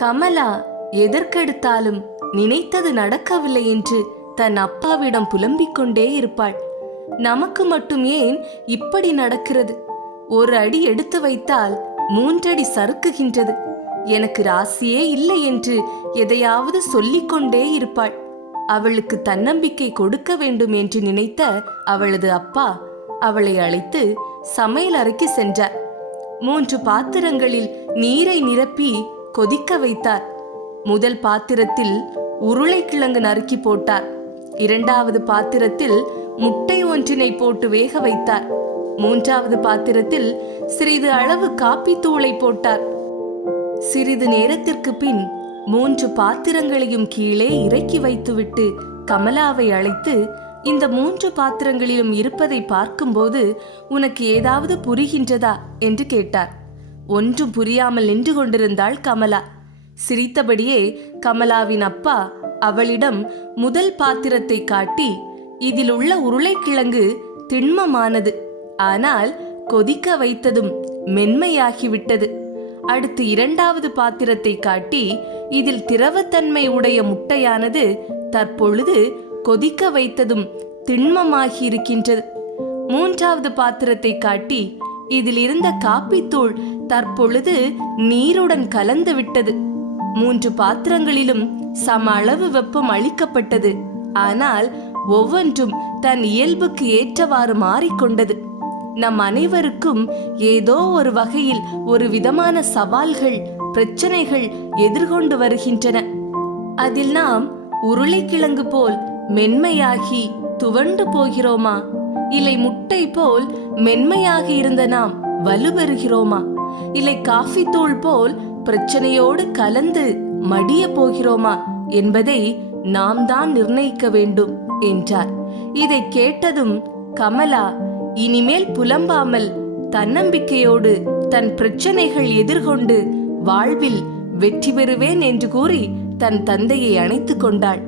கமலா எதற்கெடுத்தாலும் நினைத்தது நடக்கவில்லை என்று தன் அப்பாவிடம் புலம்பிக் கொண்டே இருப்பாள். நமக்கு மட்டும் ஏன் இப்படி நடக்கிறது? ஒரு அடி எடுத்து வைத்தால் மூன்றடி சறுக்குகின்றது. எனக்கு ராசியே இல்லை என்று எதையாவது சொல்லிக்கொண்டே இருப்பாள். அவளுக்கு தன்னம்பிக்கை கொடுக்க வேண்டும் என்று நினைத்த அவளது அப்பா அவளை அழைத்து சமையல் அறைக்கு சென்றார். மூன்று பாத்திரங்களில் நீரை நிரப்பி கொதிக்க வைத்தார். முதல் பாத்திரத்தில் உருளைக்கிழங்கு நறுக்கி போட்டார். இரண்டாவது பாத்திரத்தில் முட்டை ஒன்றினை போட்டு வேக வைத்தார். மூன்றாவது பாத்திரத்தில் சிறிது அளவு காப்பி தூளை போட்டார். சிறிது நேரத்திற்கு பின் மூன்று பாத்திரங்களையும் கீழே இறக்கி வைத்துவிட்டு கமலாவை அழைத்து இந்த மூன்று பாத்திரங்களிலும் இருப்பதை பார்க்கும்போது உனக்கு ஏதாவது புரிகின்றதா? என்று கேட்டார். ஒன்றும் புரியாமல் நின்று கொண்டிருந்தாள் கமலா. சிரித்தபடியே கமலாவின் அப்பா அவளிடம் முதல் பாத்திரத்தை காட்டி இதில் உள்ள உருளைக்கிழங்கு திண்மமானது. ஆனால் கொதிக்க வைத்ததும் மென்மையாகிவிட்டது. அடுத்து இரண்டாவது பாத்திரத்தை காட்டி இதில் திரவத்தன்மை உடைய முட்டையானது தற்பொழுது கொதிக்க வைத்ததும் திண்மமாகி இருக்கின்றது மூன்றாவது பாத்திரத்தை காட்டி இதில் இருந்த காப்பித்தூள் தற்பொழுது நீருடன் கலந்து விட்டது. மூன்று பாத்திரங்களிலும் சம அளவு வெப்பம் அளிக்கப்பட்டது. ஆனால் ஒவ்வொன்றும் தன் இயல்புக்கு ஏற்றவாறு மாறிக்கொண்டது. நம் அனைவருக்கும் ஏதோ ஒரு வகையில் ஒரு விதமான சவால்கள் பிரச்சனைகள் எதிர்கொண்டு வருகின்றன. அதில் நாம் உருளைக்கிழங்கு போல் மென்மையாகி துவண்டு போகிறோமா? இல்லை முட்டை போல் மென்மையாக இருந்த நாம் வலுபெறுகிறோமா? இல்லை காஃபி தூள் போல் பிரச்சனையோடு கலந்து மடிய போகிறோமா என்பதை நாம் தான் நிர்ணயிக்க வேண்டும் என்றார். இதை கேட்டதும் கமலா இனிமேல் புலம்பாமல் தன்னம்பிக்கையோடு தன் பிரச்சனைகள் எதிர்கொண்டு வாழ்வில் வெற்றி பெறுவேன் என்று கூறி தன் தந்தையை அணைத்துக் கொண்டாள்.